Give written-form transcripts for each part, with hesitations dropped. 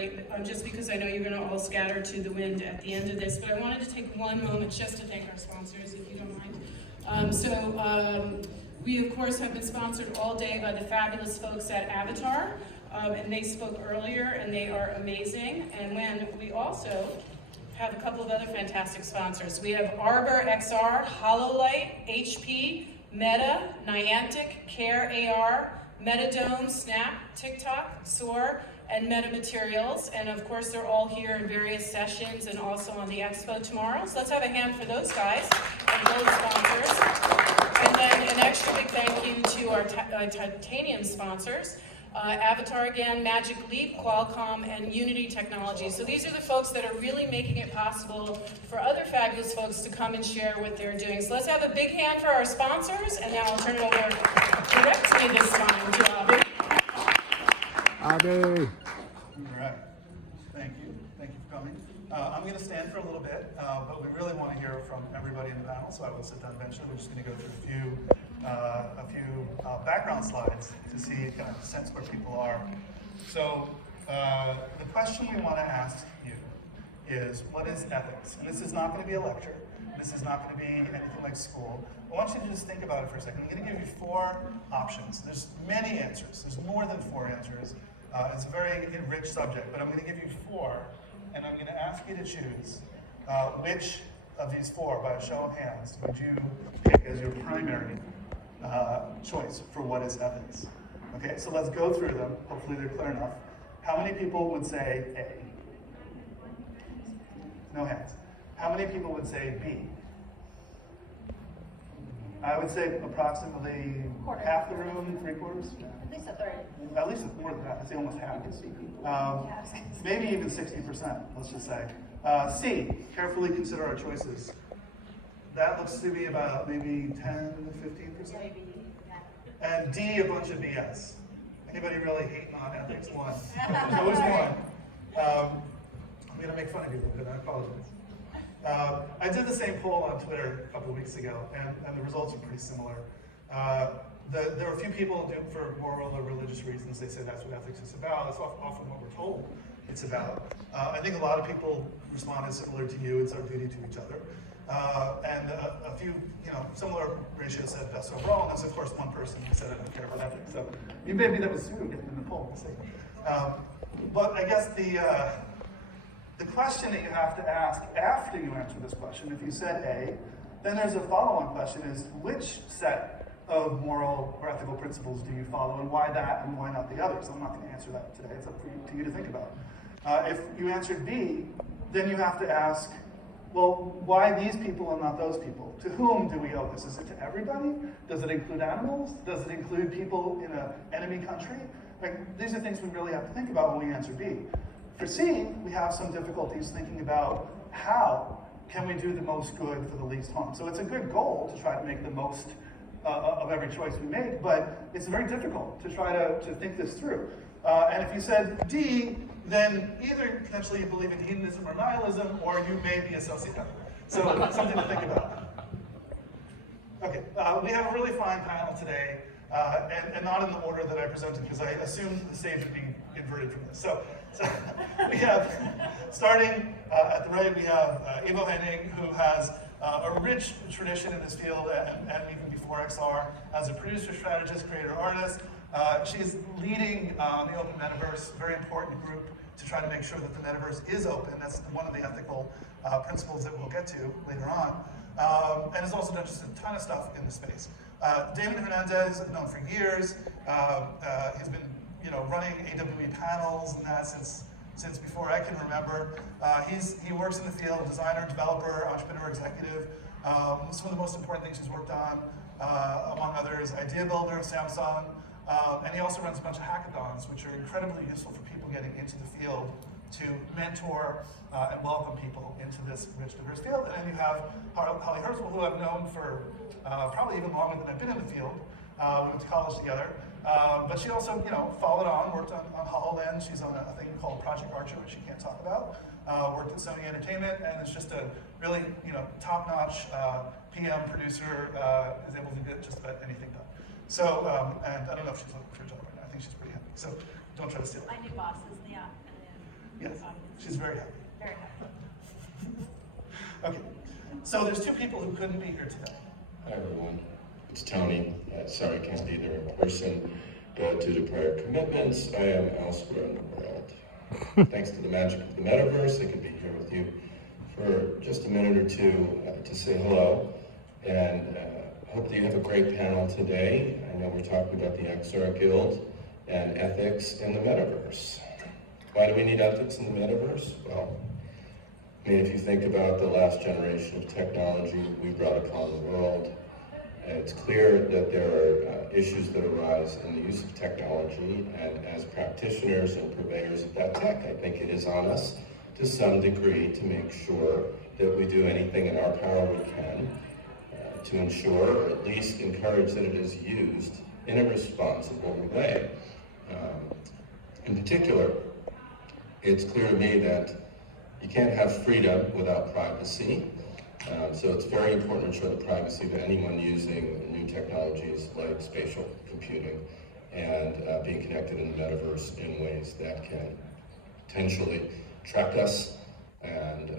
sorry, just because I know you're going to all scatter to the wind at the end of this, but I wanted to take one moment just to thank our sponsors, if you don't mind. We, of course, have been sponsored all day by the fabulous folks at Avatar, and they spoke earlier, and they are amazing. And then we also have a couple of other fantastic sponsors. We have Arbor XR, HoloLight, HP, Meta, Niantic, Care AR, Metadome, Snap, TikTok, Soar, and Metamaterials. And of course, they're all here in various sessions and also on the expo tomorrow. So let's have a hand for those guys and those sponsors. And then an extra big thank you to our titanium sponsors. Avatar again, Magic Leap, Qualcomm, and Unity Technologies. So these are the folks that are really making it possible for other fabulous folks to come and share what they're doing. So let's have a big hand for our sponsors, and now I'll turn it over directly this time to Avi. Avi. All right. Thank you. Thank you for coming. I'm going to stand for a little bit, but we really want to hear from everybody in the panel, so I will sit down eventually. We're just going to go through a few background slides to see kind of sense where people are. So the question we want to ask you is, what is ethics? And this is not going to be a lecture. This is not going to be anything like school. I want you to just think about it for a second. I'm going to give you 4 options. There's many answers. There's more than 4 answers. It's a very rich subject, but I'm going to give you 4, and I'm going to ask you to choose which of these 4, by a show of hands, would you pick as your primary choice for what is ethics. Okay, so let's go through them. Hopefully they're clear enough. How many people would say A? No hands. How many people would say B? I would say approximately half the room, 3/4. At least a third. At least more than that. I'd say almost half. Maybe even 60%, let's just say. C, carefully consider our choices. That looks to be about maybe 10 to 15%. Maybe, yeah. And D, a bunch of BS. Anybody really hating on ethics? One. There's always one. I'm going to make fun of you a little bit, I apologize. I did the same poll on Twitter a couple of weeks ago, and the results are pretty similar. There were a few people who do it for moral or religious reasons. They say that's what ethics is about. That's often what we're told it's about. I think a lot of people responded similar to you. It's our duty to each other. And a few, similar ratios said best overall, and there's of course one person who said I don't care about ethics. So maybe that was you in the poll. But I guess the question that you have to ask after you answer this question, if you said A, then there's a follow-on question: is which set of moral or ethical principles do you follow, and why that and why not the others? I'm not going to answer that today. It's up to you to think about. If you answered B, then you have to ask, well, why these people and not those people? To whom do we owe this? Is it to everybody? Does it include animals? Does it include people in an enemy country? These are things we really have to think about when we answer B. For C, we have some difficulties thinking about how can we do the most good for the least harm. So it's a good goal to try to make the most of every choice we make, but it's very difficult to try to think this through. And if you said D, then either potentially you believe in hedonism or nihilism, or you may be a sociopath. So something to think about. Okay, we have a really fine panel today, and not in the order that I presented, because I assumed the stage would be inverted from this. So we have, starting at the right, we have Ivo Henning, who has a rich tradition in this field, and even before XR, as a producer, strategist, creator, artist. She's leading the Open Metaverse, very important group to try to make sure that the Metaverse is open. That's one of the ethical principles that we'll get to later on. And has also done just a ton of stuff in the space. Damon Hernandez, I've known for years. He's been running AWE panels and that since before I can remember. He works in the field, designer, developer, entrepreneur, executive. Some of the most important things he's worked on, among others, Idea Builder, Samsung, and he also runs a bunch of hackathons, which are incredibly useful for people getting into the field to mentor and welcome people into this rich, diverse field. And then you have Holly Herzl, who I've known for probably even longer than I've been in the field. We went to college together. But she also, followed on, worked on HoloLens. She's on a thing called Project Archer, which she can't talk about. Worked at Sony Entertainment, and is just a really, top-notch PM producer. Is able to get just about anything done. So, and I don't know if she's looking for a job right now. I think she's pretty happy. So, don't try to steal it. My new bosses, yeah. Yes, she's very happy. Very happy. Okay, so there's two people who couldn't be here today. Hi everyone, it's Tony. Sorry I can't be there in person, but due to prior commitments, I am elsewhere in the world. Thanks to the magic of the Metaverse, I could be here with you for just a minute or two to say hello, and hope that you have a great panel today. I know we're talking about the XR Guild and ethics in the Metaverse. Why do we need ethics in the Metaverse? Well, I mean, if you think about the last generation of technology we brought upon the world, it's clear that there are issues that arise in the use of technology, and as practitioners and purveyors of that tech, I think it is on us to some degree to make sure that we do anything in our power we can to ensure, or at least encourage, that it is used in a responsible way. In particular, it's clear to me that you can't have freedom without privacy. So it's very important to ensure the privacy of anyone using new technologies like spatial computing and being connected in the metaverse in ways that can potentially track us and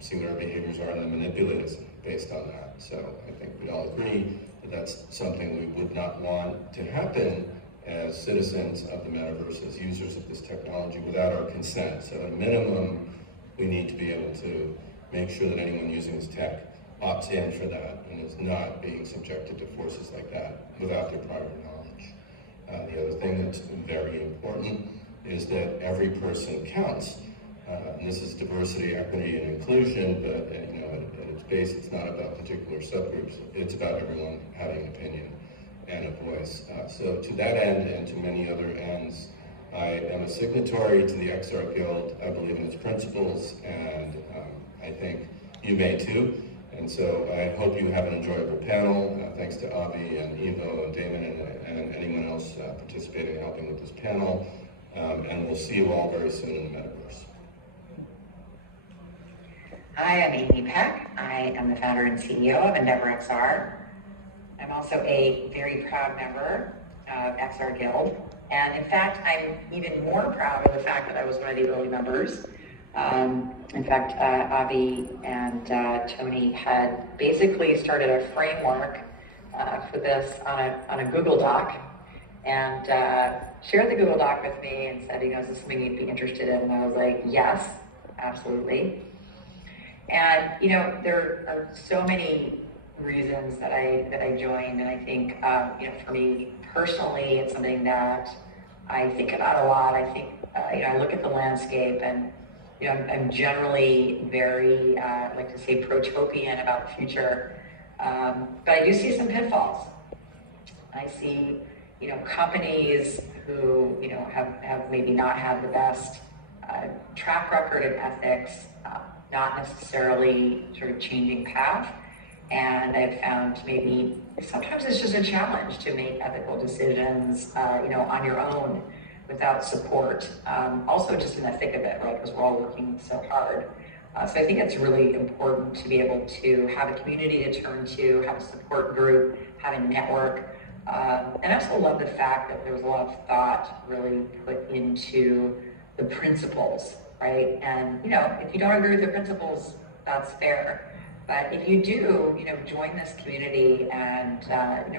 see what our behaviors are and then manipulate us based on that. So I think we'd all agree that that's something we would not want to happen as citizens of the metaverse, as users of this technology, without our consent. So at a minimum, we need to be able to make sure that anyone using this tech opts in for that and is not being subjected to forces like that without their prior knowledge. The other thing that's very important is that every person counts. And this is diversity, equity, and inclusion, but at its base, it's not about particular subgroups. It's about everyone having an opinion and a voice. So to that end and to many other ends, I am a signatory to the XR Guild. I believe in its principles, and I think you may too. And so I hope you have an enjoyable panel. Thanks to Avi and Ivo and Damon and anyone else participating and helping with this panel. And we'll see you all very soon in the Metaverse. Hi, I'm Amy Peck. I am the founder and CEO of Endeavor XR. I'm also a very proud member of XR Guild. And in fact, I'm even more proud of the fact that I was one of the early members. In fact, Avi and Tony had basically started a framework for this on a Google Doc, and shared the Google Doc with me and said, is this something you'd be interested in? And I was like, yes, absolutely. And there are so many reasons that I joined, and I think for me personally, it's something that I think about a lot. I think I look at the landscape, and I'm generally very like to say protopian about the future, but I do see some pitfalls. I see companies who have maybe not had the best track record of ethics, not necessarily sort of changing path. And I've found maybe sometimes it's just a challenge to make ethical decisions, on your own without support. Also just in the thick of it, right? Because we're all working so hard. So I think it's really important to be able to have a community to turn to, have a support group, have a network. And I also love the fact that there was a lot of thought really put into the principles, right? And, if you don't agree with the principles, that's fair. But if you do, join this community, and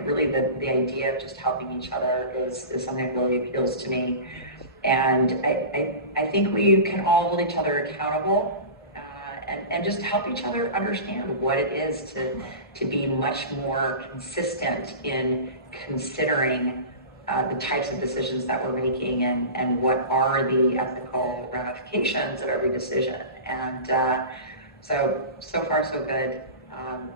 really the idea of just helping each other is something that really appeals to me. And I think we can all hold each other accountable and just help each other understand what it is to be much more consistent in considering the types of decisions that we're making and what are the ethical ramifications of every decision. And so far so good,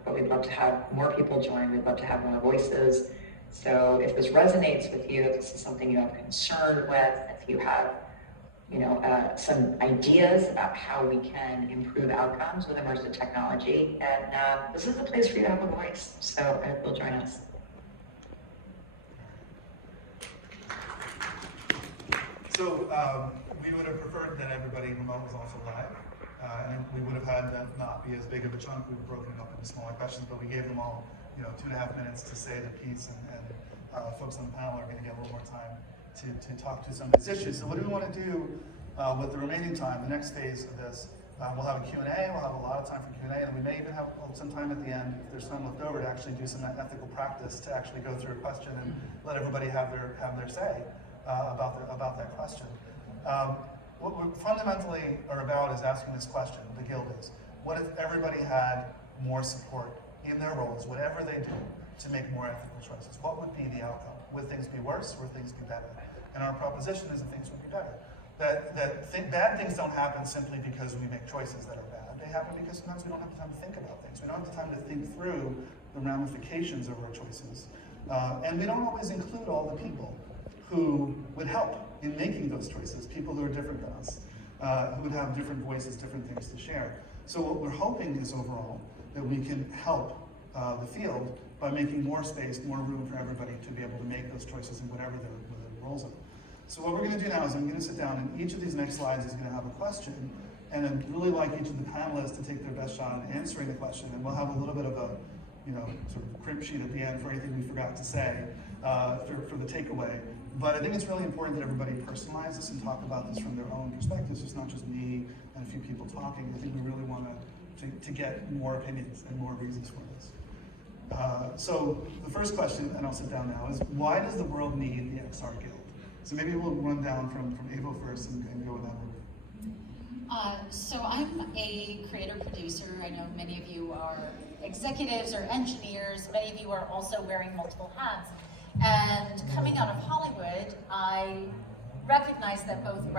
but we'd love to have more people join. We'd love to have more voices. So if this resonates with you, if this is something you have concern with, if you have some ideas about how we can improve outcomes with immersive technology, and this is the place for you to have a voice. So I hope you'll join us. So we would have preferred that everybody remote was also live. And we would have had that not be as big of a chunk. We were broken up into smaller questions, but we gave them all, 2.5 minutes to say the piece, and folks on the panel are going to get a little more time to talk to some of these issues. So what do we want to do with the remaining time, the next phase of this, we'll have a Q&A, we'll have a lot of time for Q&A, and we may even have some time at the end, if there's time left over, to actually do some ethical practice to actually go through a question and let everybody have their say about that question. What we fundamentally are about is asking this question, the Guild is, what if everybody had more support in their roles, whatever they do, to make more ethical choices? What would be the outcome? Would things be worse? Would things be better? And our proposition is that things would be better. Bad things don't happen simply because we make choices that are bad. They happen because sometimes we don't have the time to think about things. We don't have the time to think through the ramifications of our choices. And we don't always include all the people who would help in making those choices, people who are different than us, who would have different voices, different things to share. So what we're hoping is overall that we can help the field by making more space, more room for everybody to be able to make those choices in whatever their roles are. So what we're going to do now is I'm going to sit down, and each of these next slides is going to have a question, and I'd really like each of the panelists to take their best shot at answering the question, and we'll have a little bit of a, sort of crib sheet at the end for anything we forgot to say for the takeaway. But I think it's really important that everybody personalize this and talk about this from their own perspectives. It's not just me and a few people talking. I think we really want to get more opinions and more reasons for this. So the first question, and I'll sit down now, is why does the world need the XR Guild? So maybe we'll run down from Avo first and go with that order. So I'm a creator-producer. I know many of you are executives or engineers. Many of you are also wearing multiple hats. And coming out of Hollywood, I recognize that both